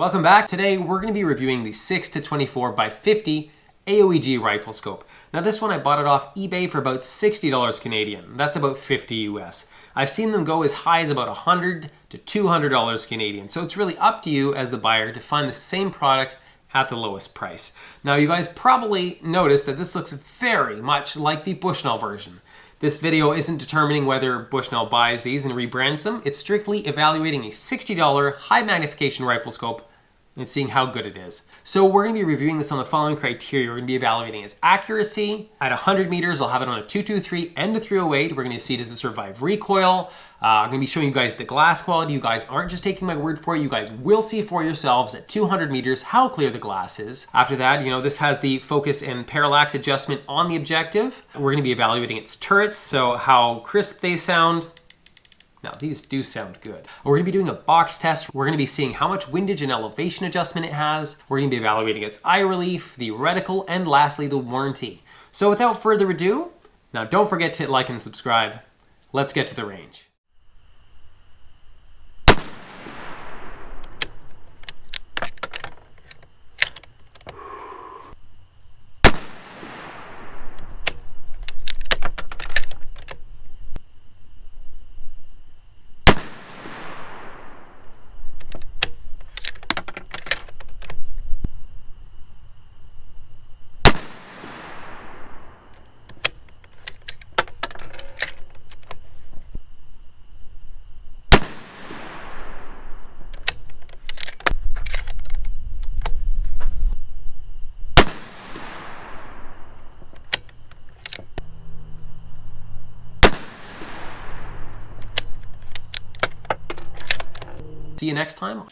Welcome back. Today we're going to be reviewing the 6-24 by 50 AOEG rifle scope. Now this one I bought it off eBay for about $60 Canadian. That's about 50 US. I've seen them go as high as about $100 to $200 Canadian. So it's really up to you as the buyer to find the same product at the lowest price. Now you guys probably noticed that this looks very much like the Bushnell version. This video isn't determining whether Bushnell buys these and rebrands them. It's strictly evaluating a $60 high magnification rifle scope and seeing how good it is. So we're going to be reviewing this on the following criteria. We're going to be evaluating its accuracy. At 100 meters, I'll have it on a 223 and a 308. We're going to see, does it survive recoil? I'm going to be showing you guys the glass quality. You guys aren't just taking my word for it. You guys will see for yourselves at 200 meters how clear the glass is. After that, this has the focus and parallax adjustment on the objective. We're going to be evaluating its turrets, so how crisp they sound. Now, these do sound good. We're going to be doing a box test. We're going to be seeing how much windage and elevation adjustment it has. We're going to be evaluating its eye relief, the reticle, and lastly, the warranty. So without further ado, now don't forget to hit like and subscribe. Let's get to the range. See you next time.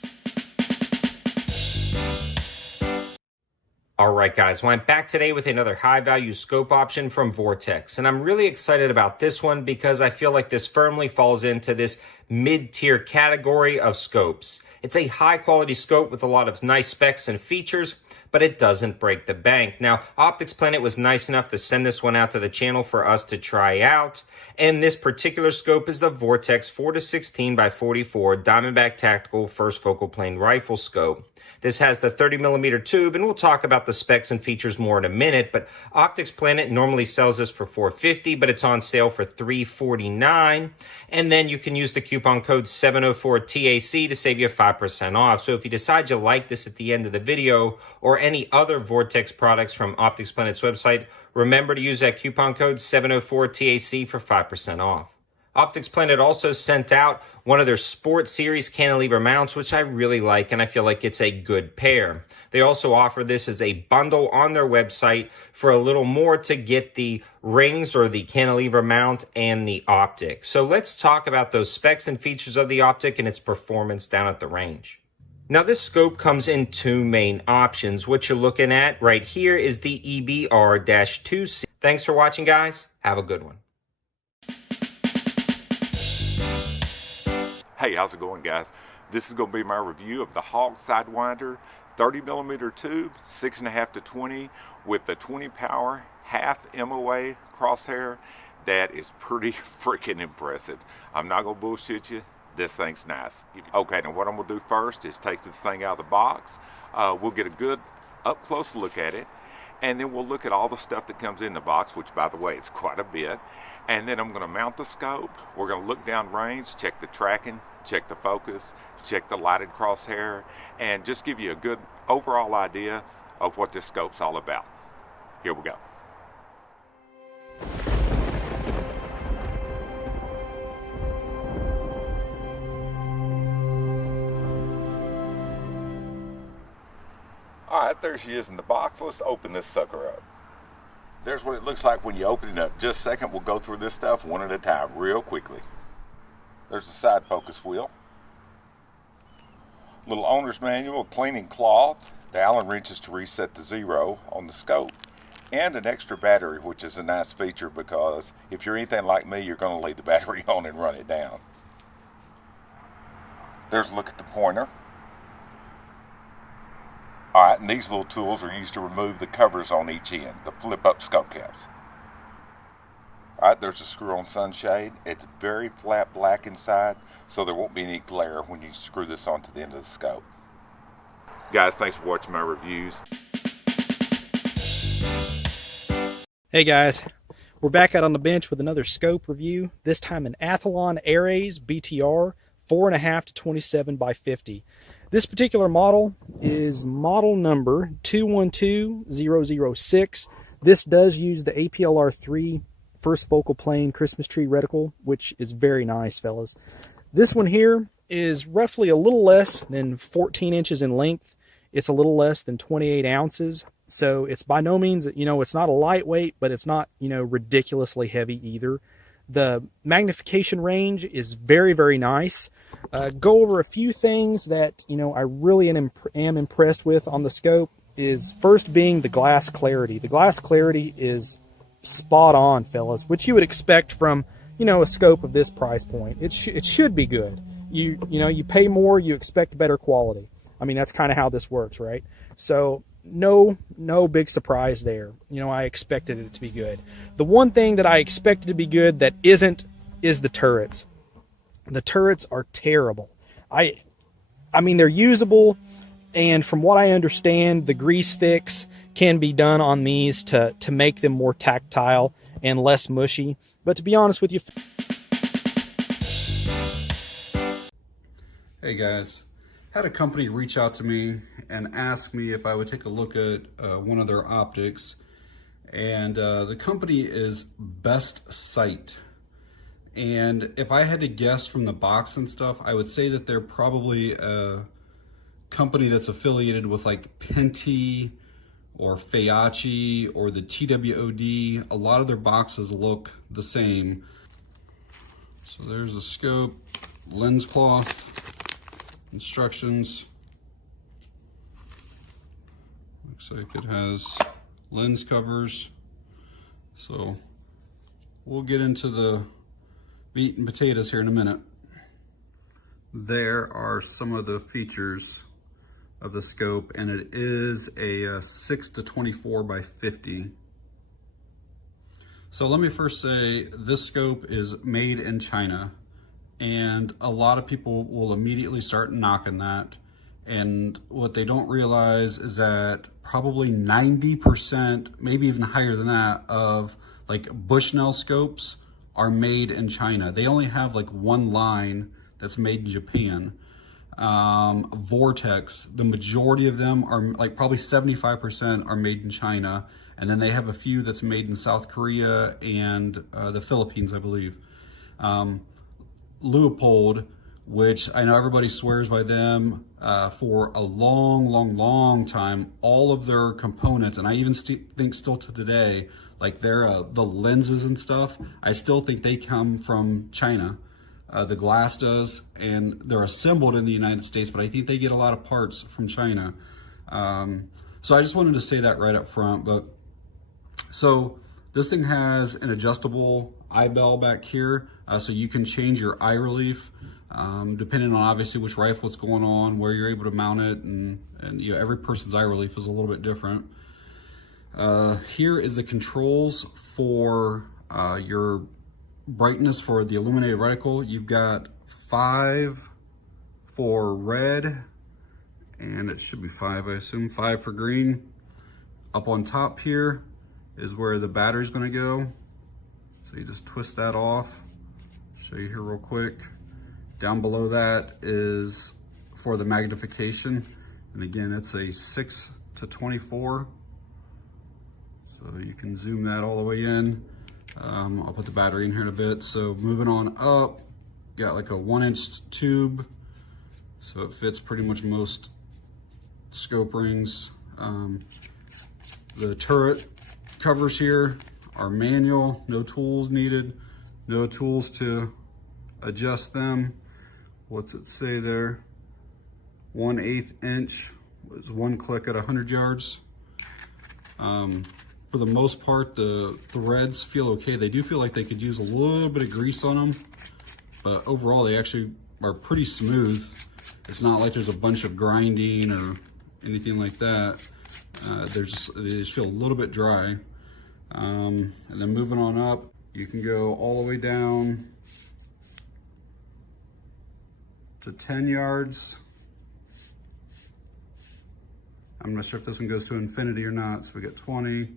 Alright guys, well I'm back today with another high value scope option from Vortex, and I'm really excited about this one because I feel like this firmly falls into this mid-tier category of scopes. It's a high quality scope with a lot of nice specs and features, but it doesn't break the bank. Now, Optics Planet was nice enough to send this one out to the channel for us to try out, and this particular scope is the Vortex 4-16 by 44 Diamondback Tactical First Focal Plane Rifle Scope. This has the 30mm tube, and we'll talk about the specs and features more in a minute, but Optics Planet normally sells this for $450, but it's on sale for $349, and then you can use the coupon code 704TAC to save you 5% off. So if you decide you like this at the end of the video, or any other Vortex products from Optics Planet's website, remember to use that coupon code 704TAC for 5% off. Optics Planet also sent out one of their Sport Series cantilever mounts, which I really like, and I feel like it's a good pair. They also offer this as a bundle on their website for a little more to get the rings or the cantilever mount and the optic. So let's talk about those specs and features of the optic and its performance down at the range. Now this scope comes in two main options. What you're looking at right here is the EBR-2C. Thanks for watching, guys. Have a good one. Hey, how's it going, guys? This is going to be my review of the Hawk SideWinder 30mm tube, 6.5 to 20 with the 20 power half MOA crosshair. That is pretty freaking impressive. I'm not going to bullshit you. This thing's nice. Okay, now what I'm going to do first is take this thing out of the box. We'll get a good up close look at it, and then we'll look at all the stuff that comes in the box, which by the way, it's quite a bit. And then I'm going to mount the scope. We're going to look down range, check the tracking, check the focus, check the lighted crosshair, and just give you a good overall idea of what this scope's all about. Here we go. All right, there she is in the box. Let's open this sucker up. There's what it looks like when you open it up. Just a second, we'll go through this stuff one at a time real quickly. There's the side focus wheel. Little owner's manual, cleaning cloth, the Allen wrenches to reset the zero on the scope, and an extra battery, which is a nice feature because if you're anything like me, you're going to leave the battery on and run it down. There's a look at the pointer. Alright, and these little tools are used to remove the covers on each end, the flip-up scope caps. Alright, there's a screw-on sunshade. It's very flat black inside, so there won't be any glare when you screw this onto the end of the scope. Guys, thanks for watching my reviews. Hey guys, we're back out on the bench with another scope review, this time an Athlon Ares BTR 4.5 to 27 by 50. This particular model is model number 212006. This does use the APLR3 first focal plane Christmas tree reticle, which is very nice, fellas. This one here is roughly a little less than 14 inches in length. It's a little less than 28 ounces. So it's by no means, it's not a lightweight, but it's not, ridiculously heavy either. The magnification range is very, very nice. Go over a few things that, I really am impressed with on the scope is first being the glass clarity. The glass clarity is spot on, fellas, which you would expect from, a scope of this price point. It should be good. You pay more, you expect better quality. I mean, that's kind of how this works, right? So no big surprise there. I expected it to be good. The one thing that I expected to be good that isn't is the turrets. The turrets are terrible. I mean, they're usable, and from what I understand, the grease fix can be done on these to make them more tactile and less mushy. But to be honest with you... Hey guys, had a company reach out to me and ask me if I would take a look at one of their optics, and the company is Best Sight. And if I had to guess from the box and stuff, I would say that they're probably a company that's affiliated with like Pinty or Feyachi or the TWOD. A lot of their boxes look the same. So there's the scope, lens cloth, instructions. Looks like it has lens covers. So we'll get into the meat and potatoes here in a minute. There are some of the features of the scope, and it is a 6 to 24 by 50. So let me first say this scope is made in China. And a lot of people will immediately start knocking that. And what they don't realize is that probably 90%, maybe even higher than that, of like Bushnell scopes are made in China. They only have like one line that's made in Japan. Vortex, the majority of them are like probably 75% are made in China. And then they have a few that's made in South Korea and the Philippines, I believe. Leopold, which I know everybody swears by them for a long time. All of their components, and I even think still to today, like their the lenses and stuff, I still think they come from China. The glass does, and they're assembled in the United States, but I think they get a lot of parts from China. So I just wanted to say that right up front. But so this thing has an adjustable eye bell back here, so you can change your eye relief depending on obviously which rifle it's going on, where you're able to mount it, and every person's eye relief is a little bit different. Here is the controls for your brightness for the illuminated reticle. You've got 5 for red, and it should be 5, I assume, 5 for green. Up on top here is where the battery's going to go. So you just twist that off. Show you here real quick. Down below that is for the magnification. And again, it's a 6 to 24. So you can zoom that all the way in. I'll put the battery in here in a bit. So moving on up, got like a 1-inch tube. So it fits pretty much most scope rings. The turret covers here are manual, no tools needed, no tools to adjust them. What's it say there? 1/8 inch was 1 click at 100 yards. For the most part, the threads feel okay. They do feel like they could use a little bit of grease on them, but overall they actually are pretty smooth. It's not like there's a bunch of grinding or anything like that. They just feel a little bit dry. And then moving on up, you can go all the way down to 10 yards. I'm not sure if this one goes to infinity or not. So we got 20,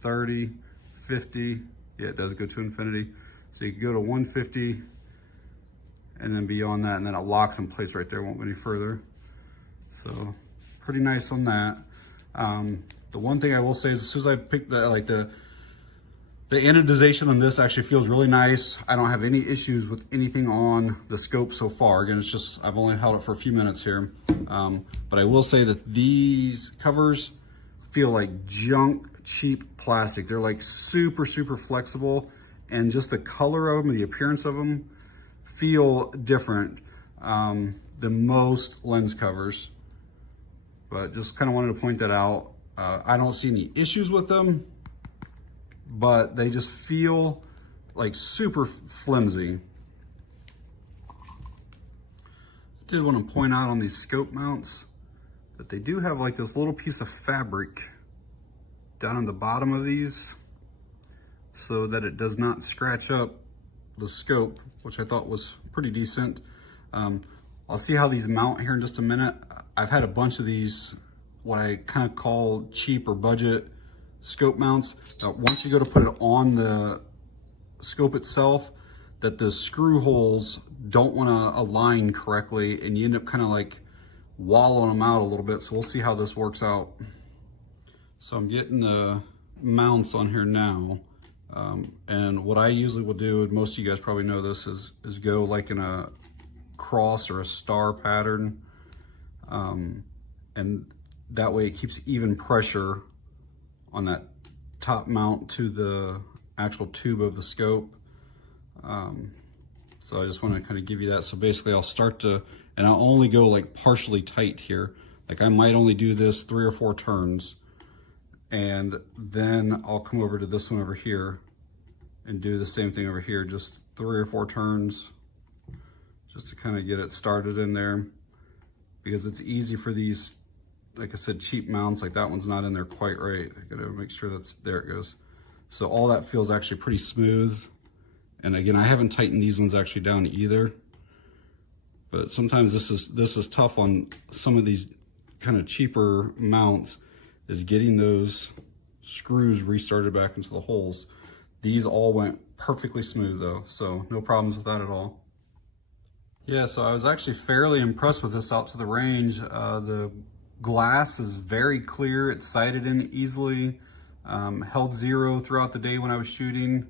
30, 50. Yeah, it does go to infinity. So you can go to 150 and then beyond that, and then it locks in place right there, won't go any further. So pretty nice on that. The one thing I will say is as soon as I picked the anodization on this actually feels really nice. I don't have any issues with anything on the scope so far. Again, it's just, I've only held it for a few minutes here. But I will say that these covers feel like junk, cheap plastic. They're like super, super flexible, and just the color of them, the appearance of them feel different than most lens covers. But just kind of wanted to point that out. I don't see any issues with them, but they just feel like super flimsy. Did want to point out on these scope mounts that they do have like this little piece of fabric down on the bottom of these so that it does not scratch up the scope, which I thought was pretty decent. I'll see how these mount here in just a minute. I've had a bunch of these, what I kind of call cheap or budget scope mounts. Once you go to put it on the scope itself, that the screw holes don't want to align correctly, and you end up kind of like wallowing them out a little bit. So we'll see how this works out. So I'm getting the mounts on here now. And what I usually will do, and most of you guys probably know this, is go like in a cross or a star pattern. And that way it keeps even pressure on that top mount to the actual tube of the scope. So I just want to kind of give you that. So basically I'll start to, and I'll only go like partially tight here. Like I might only do this 3 or 4 turns, and then I'll come over to this one over here and do the same thing over here, just 3 or 4 turns, just to kind of get it started in there, because it's easy for these, like I said, cheap mounts. Like that one's not in there quite right. I gotta make sure that's, there it goes. So all that feels actually pretty smooth. And again, I haven't tightened these ones actually down either, but sometimes this is tough on some of these kind of cheaper mounts, is getting those screws restarted back into the holes. These all went perfectly smooth though, so no problems with that at all. Yeah, so I was actually fairly impressed with this out to the range. The glass is very clear, it's sighted in easily, held 0 throughout the day when I was shooting.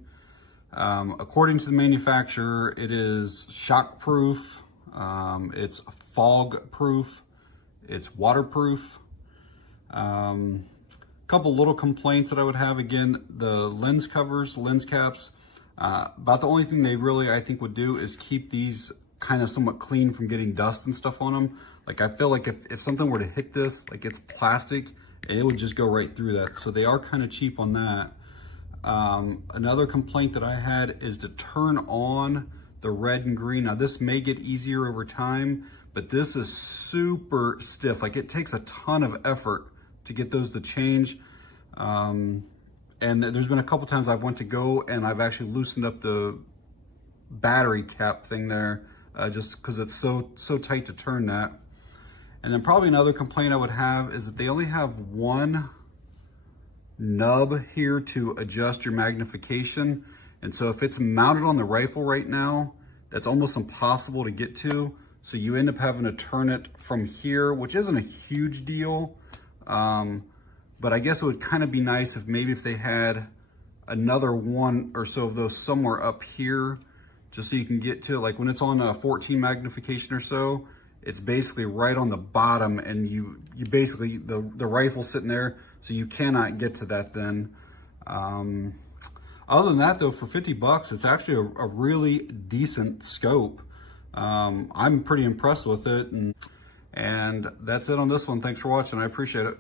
According to the manufacturer, it is shock proof, it's fog proof, it's waterproof. Couple little complaints that I would have, again, the lens covers, lens caps, about the only thing they really, I think, would do is keep these kind of somewhat clean from getting dust and stuff on them. Like I feel like if something were to hit this, like it's plastic, and it would just go right through that. So they are kind of cheap on that. Another complaint that I had is to turn on the red and green. Now this may get easier over time, but this is super stiff. Like it takes a ton of effort to get those to change. And there's been a couple times I've went to go and I've actually loosened up the battery cap thing there, just because it's so tight to turn that. And then probably another complaint I would have is that they only have one nub here to adjust your magnification. And so if it's mounted on the rifle right now, that's almost impossible to get to. So you end up having to turn it from here, which isn't a huge deal. But I guess it would kind of be nice if maybe if they had another one or so of those somewhere up here, just so you can get to, like when it's on a 14 magnification or so, it's basically right on the bottom, and you basically, the rifle's sitting there, so you cannot get to that then. Other than that though, for 50 bucks, it's actually a really decent scope. I'm pretty impressed with it, and that's it on this one. Thanks for watching. I appreciate it.